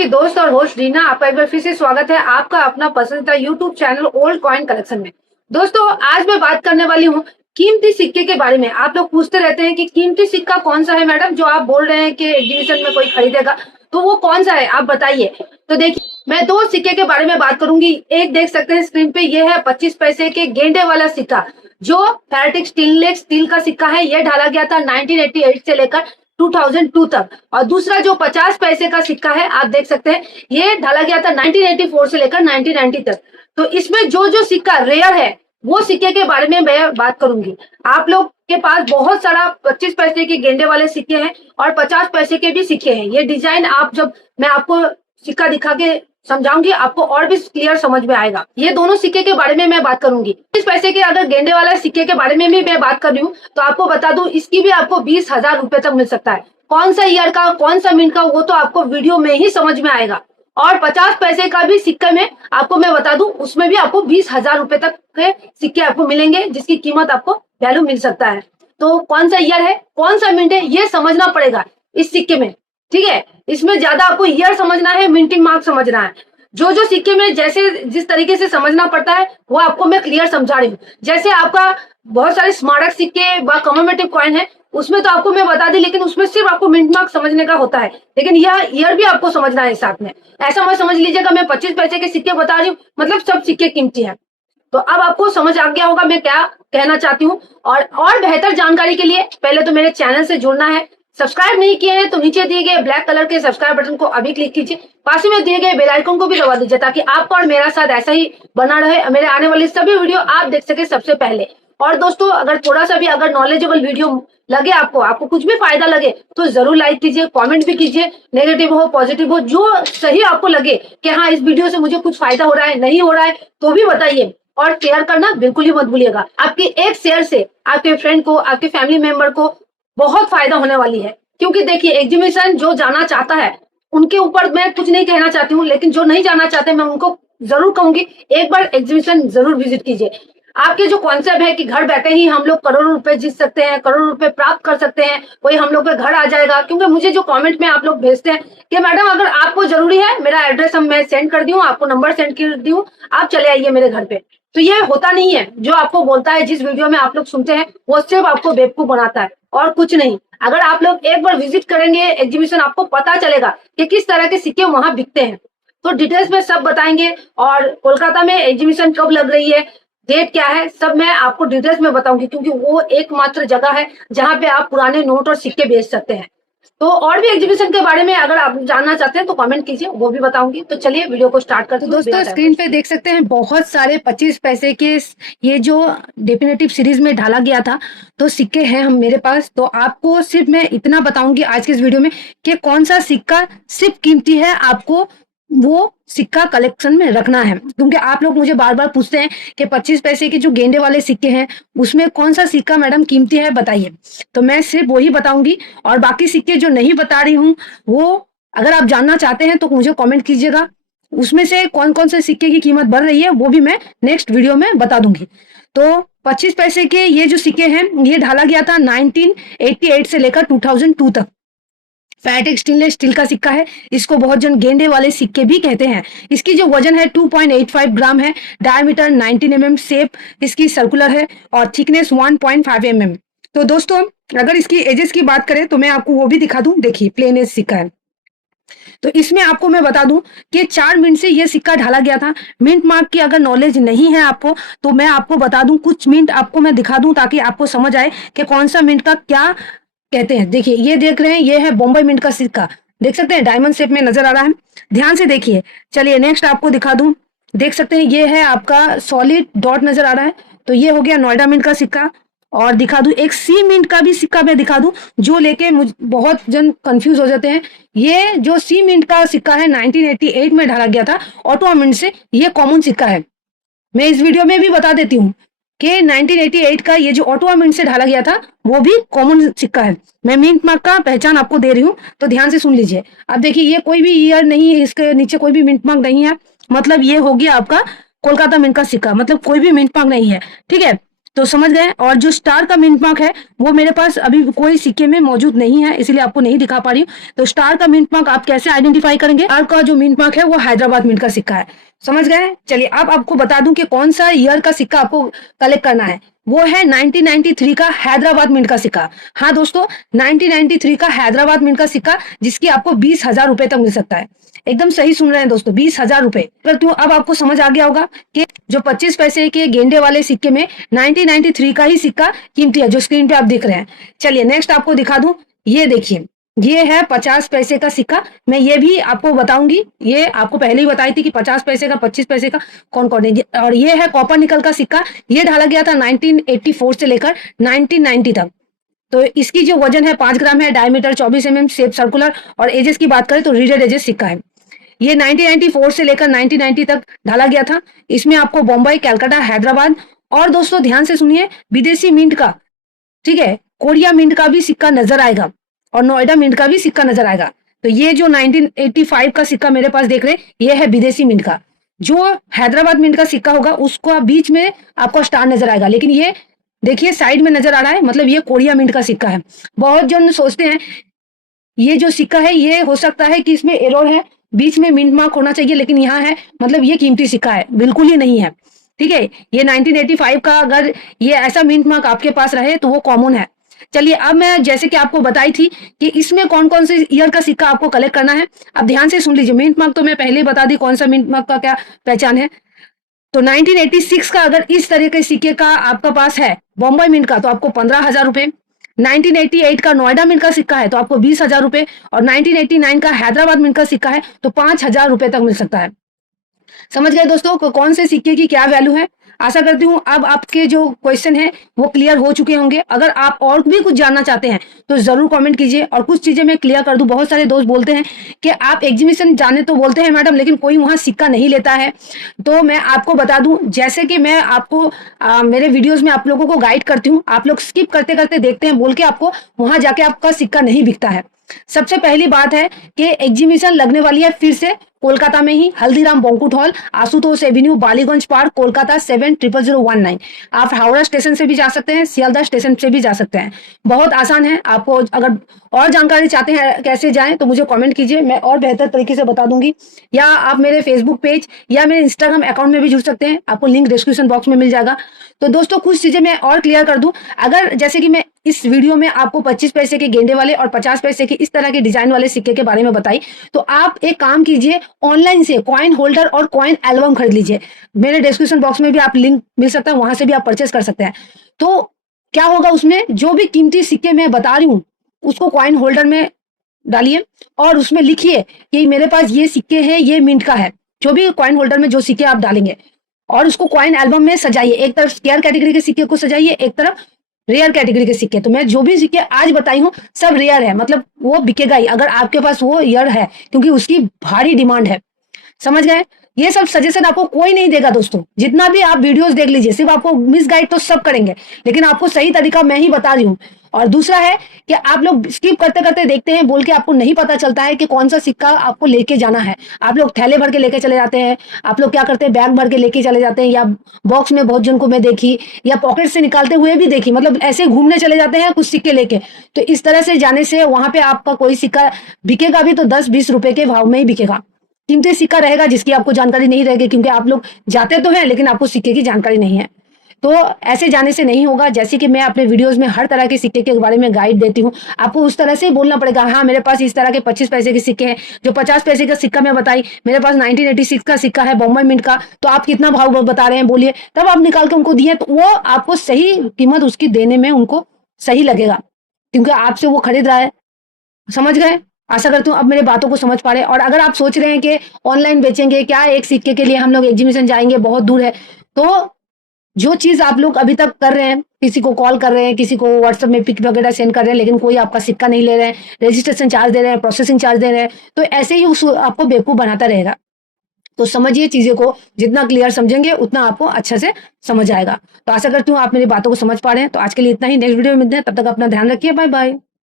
आपकी दोस्त और होस्ट रीना। आपका एक बार फिर से स्वागत है आपका अपना पसंदीदा YouTube channel old coin collection में। दोस्तों, आज मैं बात करने वाली हूँ कीमती सिक्के के बारे में। आप लोग पूछते रहते हैं कि कीमती सिक्का कौन सा है मैडम, जो आप बोल रहे हैं कि एग्जीबिशन में कोई खरीदेगा, तो वो कौन सा है आप बताइए। तो देखिए, मैं दो सिक्के के बारे में बात करूंगी। एक देख सकते हैं स्क्रीन पे, ये है 25 पैसे के गेंडे वाला सिक्का, जो फेरेटिक स्टेनलेस स्टील का सिक्का है। ये ढाला गया था 1988 से लेकर 2002 तक। और दूसरा जो 50 पैसे का सिक्का है, आप देख सकते हैं, ये ढाला गया था 1984 से लेकर 1990 तक। तो इसमें जो जो सिक्का रेयर है, वो सिक्के के बारे में मैं बात करूंगी। आप लोग के पास बहुत सारा 25 पैसे के गेंडे वाले सिक्के हैं और 50 पैसे के भी सिक्के हैं। ये डिजाइन आप जब मैं आपको सिक्का दिखा के समझाऊंगी, आपको और भी क्लियर समझ में आएगा। ये दोनों सिक्के के बारे में मैं बात करूंगी। 25 पैसे के अगर गेंडे वाला सिक्के के बारे में भी मैं बात कर रही हूँ, तो आपको बता दूं, इसकी भी आपको 20,000 रुपए तक मिल सकता है। कौन सा ईयर का, कौन सा मिनट का, वो तो आपको वीडियो में ही समझ में आएगा। और 50 पैसे का भी सिक्के में आपको मैं बता दूं, उसमें भी आपको 20,000 रुपए तक के सिक्के आपको मिलेंगे, जिसकी कीमत आपको वैल्यू मिल सकता है। तो कौन सा ईयर है, कौन सा मिनट है, ये समझना पड़ेगा इस सिक्के में, ठीक है। इसमें ज्यादा आपको ईयर समझना है, मिंटिंग मार्क समझना है। जो जो सिक्के में जैसे जिस तरीके से समझना पड़ता है, वो आपको मैं क्लियर समझा रही हूँ। जैसे आपका बहुत सारे स्मारक सिक्के व कमेमोरेटिव कॉइन है, उसमें तो आपको मैं बता दी, लेकिन उसमें सिर्फ आपको मिंट मार्क समझने का होता है, लेकिन यह ईयर भी आपको समझना है साथ में। ऐसा मत समझ लीजिएगा मैं 25 पैसे के सिक्के बता रही हूँ मतलब सब सिक्के कीमती है। तो अब आपको समझ आ गया होगा मैं क्या कहना चाहती हूँ। और बेहतर जानकारी के लिए पहले तो मेरे चैनल से जुड़ना है। सब्सक्राइब नहीं किए हैं तो नीचे दिए गए ब्लैक कलर के सब्सक्राइब बटन को अभी क्लिक कीजिए। पास में दिए गए बेल आइकन को भी दबा दीजिए, ताकि आपका और मेरा साथ ऐसा ही बना रहे। मेरे आने वाली सभी वीडियो आप देख सके सबसे पहले। और दोस्तों, अगर थोड़ा सा भी अगर नॉलेजेबल वीडियो लगे आपको कुछ भी फायदा लगे, तो जरूर लाइक कीजिए, कमेंट भी कीजिए। नेगेटिव हो पॉजिटिव हो, जो सही आपको लगे कि हाँ इस वीडियो से मुझे कुछ फायदा हो रहा है, नहीं हो रहा है, तो भी बताइए। और शेयर करना बिल्कुल ही मत भूलिएगा। आपके एक शेयर से आपके फ्रेंड को, आपके फैमिली मेंबर को बहुत फायदा होने वाली है। क्योंकि देखिए, एग्जीबिशन जो जाना चाहता है उनके ऊपर मैं कुछ नहीं कहना चाहती हूँ, लेकिन जो नहीं जाना चाहते मैं उनको जरूर कहूंगी एक बार एग्जीबिशन जरूर विजिट कीजिए। आपके जो कॉन्सेप्ट है कि घर बैठे ही हम लोग करोड़ों रुपए जीत सकते हैं, करोड़ों रुपए प्राप्त कर सकते हैं, वही हम लोग के घर आ जाएगा। क्योंकि मुझे जो कमेंट में आप लोग भेजते हैं कि मैडम अगर आपको जरूरी है, मेरा एड्रेस मैं सेंड कर दी हूँ, आपको नंबर सेंड कर दी हूँ, आप चले आइए मेरे घर पे। तो ये होता नहीं है। जो आपको बोलता है, जिस वीडियो में आप लोग सुनते हैं, वो सिर्फ आपको बेवकूफ बनाता है और कुछ नहीं। अगर आप लोग एक बार विजिट करेंगे एग्जीबिशन, आपको पता चलेगा कि किस तरह के सिक्के वहां बिकते हैं। तो डिटेल्स में सब बताएंगे। और कोलकाता में एग्जीबिशन कब लग रही है, डेट क्या है, सब मैं आपको डिटेल्स में बताऊंगी। क्योंकि वो एकमात्र जगह है जहां पे आप पुराने नोट और सिक्के बेच सकते हैं। तो और भी एग्जीबिशन के बारे में अगर आप जानना चाहते हैं तो कमेंट कीजिए, वो भी बताऊंगी। तो चलिए वीडियो को स्टार्ट करते हैं। दोस्तों, स्क्रीन पे देख सकते हैं बहुत सारे 25 पैसे के ये जो डेफिनेटिव सीरीज में ढाला गया था, तो सिक्के हैं हम मेरे पास। तो आपको सिर्फ मैं इतना बताऊंगी आज के इस वीडियो में कि कौन सा सिक्का सिर्फ कीमती है, आपको वो सिक्का कलेक्शन में रखना है। क्योंकि आप लोग मुझे बार बार पूछते हैं कि 25 पैसे के जो गेंडे वाले सिक्के हैं, उसमें कौन सा सिक्का मैडम कीमती है बताइए। तो मैं सिर्फ वही बताऊंगी, और बाकी सिक्के जो नहीं बता रही हूँ, वो अगर आप जानना चाहते हैं तो मुझे कमेंट कीजिएगा। उसमें से कौन कौन से सिक्के की कीमत बढ़ रही है, वो भी मैं नेक्स्ट वीडियो में बता दूंगी। तो 25 पैसे के ये जो सिक्के हैं, ये ढाला गया था 1988 से लेकर 2002 तक। फेरेटिक स्टेनलेस स्टील का सिक्का है। इसको बहुत जन गेंडे वाले सिक्के भी कहते हैं। इसकी जो वजन है 2.85 ग्राम है, डायमीटर 19 mm, शेप इसकी सर्कुलर है और थिकनेस 1.5 mm। तो दोस्तों, अगर इसकी एजेस की बात करें तो मैं आपको वो भी दिखा दूं। देखिए, प्लेन एज सिक्का है। तो इसमें आपको मैं बता दूं कि 4 मिनट से ये सिक्का ढाला गया था। मिंट मार्क की अगर नॉलेज नहीं है आपको, तो मैं आपको बता दूं, कुछ मिनट आपको मैं दिखा दूं ताकि आपको समझ आए कि कौन सा मिनट का क्या कहते हैं। देखिए, ये देख रहे हैं, ये है बॉम्बे मिंट का सिक्का। देख सकते हैं, डायमंड शेप में नजर आ रहा है। ध्यान से देखिए। चलिए नेक्स्ट आपको दिखा दूं। देख सकते हैं, ये है आपका सॉलिड डॉट नजर आ रहा है। तो ये हो गया नोएडा मिंट का सिक्का। और दिखा दूं, एक सी मिंट का भी सिक्का मैं दिखा दूं, जो लेके बहुत जन कंफ्यूज हो जाते हैं। ये जो सी मिंट का सिक्का है 1988 में ढाला गया था ऑटो मिंट से। ये कॉमन सिक्का है। मैं इस वीडियो में भी बता देती हूँ कि 1988 का ये जो ऑटोवा मिंट से ढाला गया था, वो भी कॉमन सिक्का है। मैं मिंट मार्क का पहचान आपको दे रही हूँ, तो ध्यान से सुन लीजिए। अब देखिए, ये कोई भी ईयर नहीं है, इसके नीचे कोई भी मिंट मार्क नहीं है। मतलब ये हो गया आपका कोलकाता मिंट का सिक्का, मतलब कोई भी मिंट मार्क नहीं है, ठीक है। तो समझ गए। और जो स्टार का मिंट मार्क है वो मेरे पास अभी कोई सिक्के में मौजूद नहीं है, इसलिए आपको नहीं दिखा पा रही हूँ। तो स्टार का मिंट मार्क आप कैसे आइडेंटिफाई करेंगे? स्टार का जो मिंट मार्क है वो हैदराबाद मिंट का सिक्का है। समझ गए। चलिए अब आपको बता दूं कि कौन सा ईयर का सिक्का आपको कलेक्ट करना है। वो है 1993 का हैदराबाद मिंट का सिक्का। हाँ दोस्तों, 1993 का हैदराबाद मिंट का सिक्का, जिसकी आपको 20,000 रुपए तक मिल सकता है। एकदम सही सुन रहे हैं दोस्तों, 20,000 रुपए। करती हूँ, अब आपको समझ आ गया होगा कि जो 25 पैसे के गेंडे वाले सिक्के में 1993 का ही सिक्का कीमती है, जो स्क्रीन पे आप देख रहे हैं। चलिए नेक्स्ट आपको दिखा दूं, ये देखिए, ये है 50 पैसे का सिक्का। मैं ये भी आपको बताऊंगी, ये आपको पहले ही बताई थी कि 50 पैसे का, 25 पैसे का कौन कौन है। और ये है कॉपर निकल का सिक्का। ये ढाला गया था 1984 से लेकर 1990 तक। तो इसकी जो वजन है 5 ग्राम है, डायमीटर 24 mm, शेप सर्कुलर, और एजेस की बात करें तो रीडेड एजेस सिक्का है। ये 1994 से लेकर 1990 तक ढाला गया था। इसमें आपको बॉम्बे, कलकत्ता, हैदराबाद, और दोस्तों ध्यान से सुनिए, विदेशी मिंट का, ठीक है, कोरिया मिंट का भी सिक्का नजर आएगा, और नोएडा मिंट का भी सिक्का नजर आएगा। तो ये जो 1985 का सिक्का मेरे पास देख रहे हैं, ये है विदेशी मिंट का। जो हैदराबाद मिंट का सिक्का होगा उसको बीच में आपको स्टार नजर आएगा, लेकिन ये देखिए साइड में नजर आ रहा है, मतलब ये कोरिया मिंट का सिक्का है। बहुत जन सोचते हैं ये जो सिक्का है ये हो सकता है कि इसमें एरर है, बीच में मिंट मार्क होना चाहिए, लेकिन यहाँ है, मतलब ये कीमती सिक्का है, बिल्कुल ही नहीं है। ठीक है, ये 1985 का अगर ये ऐसा मिंट मार्क आपके पास रहे तो वो कॉमन है। चलिए अब मैं जैसे कि आपको बताई थी कि इसमें कौन कौन से ईयर का सिक्का आपको कलेक्ट करना है, अब ध्यान से सुन लीजिए। मिंट मार्क तो मैं पहले ही बता दी कौन सा मिंट मार्क का क्या पहचान है। तो 1986 का अगर इस तरह के सिक्के का आपका पास है, बॉम्बे मिंट का, तो आपको 15,000 रुपए। 1988 का नोएडा मिंट का सिक्का है तो आपको 20,000 रुपए, और 1989 का हैदराबाद मिंट का सिक्का है तो 5,000 रुपए तक मिल सकता है। समझ गए दोस्तों कौन से सिक्के की क्या वैल्यू है। आशा करती हूँ अब आपके जो क्वेश्चन है वो क्लियर हो चुके होंगे। अगर आप और भी कुछ जानना चाहते हैं तो जरूर कमेंट कीजिए, और कुछ चीजें मैं क्लियर कर दूं। बहुत सारे दोस्त बोलते हैं कि आप एग्जीबिशन जाने तो बोलते हैं मैडम, लेकिन कोई वहां सिक्का नहीं लेता है। तो मैं आपको बता दूं, जैसे कि मैं आपको मेरे वीडियोज में आप लोगों को गाइड करती हूँ, आप लोग स्किप करते करते देखते हैं बोल के आपको वहां जाके आपका सिक्का नहीं बिकता है। सबसे पहली बात है कि एग्जीबिशन लगने वाली है फिर से कोलकाता में ही, Haldiram Banquet Hall, Ashutosh Avenue, Ballygunge Park, Kolkata 700019। आप हावड़ा स्टेशन से भी जा सकते हैं, सियालदह स्टेशन से भी जा सकते हैं। बहुत आसान है। आपको अगर और जानकारी चाहते हैं कैसे जाएं तो मुझे कमेंट कीजिए, मैं और बेहतर तरीके से बता दूंगी। या आप मेरे फेसबुक पेज या मेरे इंस्टाग्राम अकाउंट में भी जुड़ सकते हैं, आपको लिंक डिस्क्रिप्शन बॉक्स में मिल जाएगा। तो दोस्तों कुछ चीजें मैं और क्लियर कर दूं, अगर जैसे कि मैं इस वीडियो में आपको 25 पैसे के गेंदे वाले और 50 पैसे के इस तरह के डिजाइन वाले सिक्के के बारे में बताई, तो आप एक काम कीजिए, ऑनलाइन से कॉइन होल्डर और कॉइन एल्बम खरीद लीजिए। मेरे डिस्क्रिप्शन बॉक्स में भी आप लिंक मिल सकता है, वहां से भी आप परचेस कर सकते हैं। तो क्या होगा, उसमें जो भी कीमती सिक्के मैं बता रही हूँ उसको कॉइन होल्डर में डालिए और उसमें लिखिए कि मेरे पास ये सिक्के हैं, ये मिंट का है। जो भी कॉइन होल्डर में जो सिक्के आप डालेंगे, और उसको कॉइन एल्बम में सजाइए। एक तरफ स्केयर कैटेगरी के सिक्के को सजाइए, एक तरफ रेयर कैटेगरी के सिक्के। तो मैं जो भी सिक्के आज बताई हूँ सब रेयर है, मतलब वो बिकेगा ही अगर आपके पास वो ईयर है, क्योंकि उसकी भारी डिमांड है। समझ गए। ये सब सजेशन आपको कोई नहीं देगा दोस्तों, जितना भी आप वीडियोस देख लीजिए, सिर्फ आपको मिस गाइड तो सब करेंगे, लेकिन आपको सही तरीका मैं ही बता रही हूँ। और दूसरा है कि आप लोग स्किप करते करते देखते हैं बोल के आपको नहीं पता चलता है कि कौन सा सिक्का आपको लेके जाना है। आप लोग थैले भर के लेके चले जाते हैं, आप लोग क्या करते हैं बैग भर के लेके चले जाते हैं, या बॉक्स में बहुत जन को मैं देखी, या पॉकेट से निकालते हुए भी देखी, मतलब ऐसे घूमने चले जाते हैं कुछ सिक्के लेके। तो इस तरह से जाने से वहां पे आपका कोई सिक्का बिकेगा भी तो 10-20 रुपए के भाव में ही बिकेगा। कीमती सिक्का रहेगा जिसकी आपको जानकारी नहीं रहेगी, क्योंकि आप लोग जाते तो हैं लेकिन आपको सिक्के की जानकारी नहीं है। तो ऐसे जाने से नहीं होगा। जैसे कि मैं अपने वीडियोस में हर तरह के सिक्के के बारे में गाइड देती हूँ, आपको उस तरह से ही बोलना पड़ेगा। हाँ मेरे पास इस तरह के 25 पैसे के सिक्के हैं, जो 50 पैसे का सिक्का मैं बताई, मेरे पास 1986 का सिक्का है बॉम्बे मिंट का, तो आप कितना भाव बता रहे हैं बोलिए। तब आप निकाल के उनको दिए तो वो आपको सही कीमत उसकी देने में उनको सही लगेगा, क्योंकि आपसे वो खरीद रहा है। समझ गए। आशा करती हूँ अब मेरे बातों को समझ पा रहे। और अगर आप सोच रहे हैं कि ऑनलाइन बेचेंगे क्या, एक सिक्के के लिए हम लोग एग्जीबिशन जाएंगे, बहुत दूर है, तो जो चीज आप लोग अभी तक कर रहे हैं, किसी को कॉल कर रहे हैं, किसी को व्हाट्सएप में पिक वगैरह सेंड कर रहे हैं, लेकिन कोई आपका सिक्का नहीं ले रहे हैं, रजिस्ट्रेशन चार्ज दे रहे हैं, प्रोसेसिंग चार्ज दे रहे हैं, तो ऐसे ही उस आपको बेवकूफ बनाता रहेगा। तो समझिए चीजें को, जितना क्लियर समझेंगे उतना आपको अच्छे से समझ आएगा। तो आशा करती हूँ आप मेरी बातों को समझ पा रहे हैं। तो आज के लिए इतना ही, नेक्स्ट वीडियो में मिलते हैं, तब तक अपना ध्यान रखिए, बाय बाय।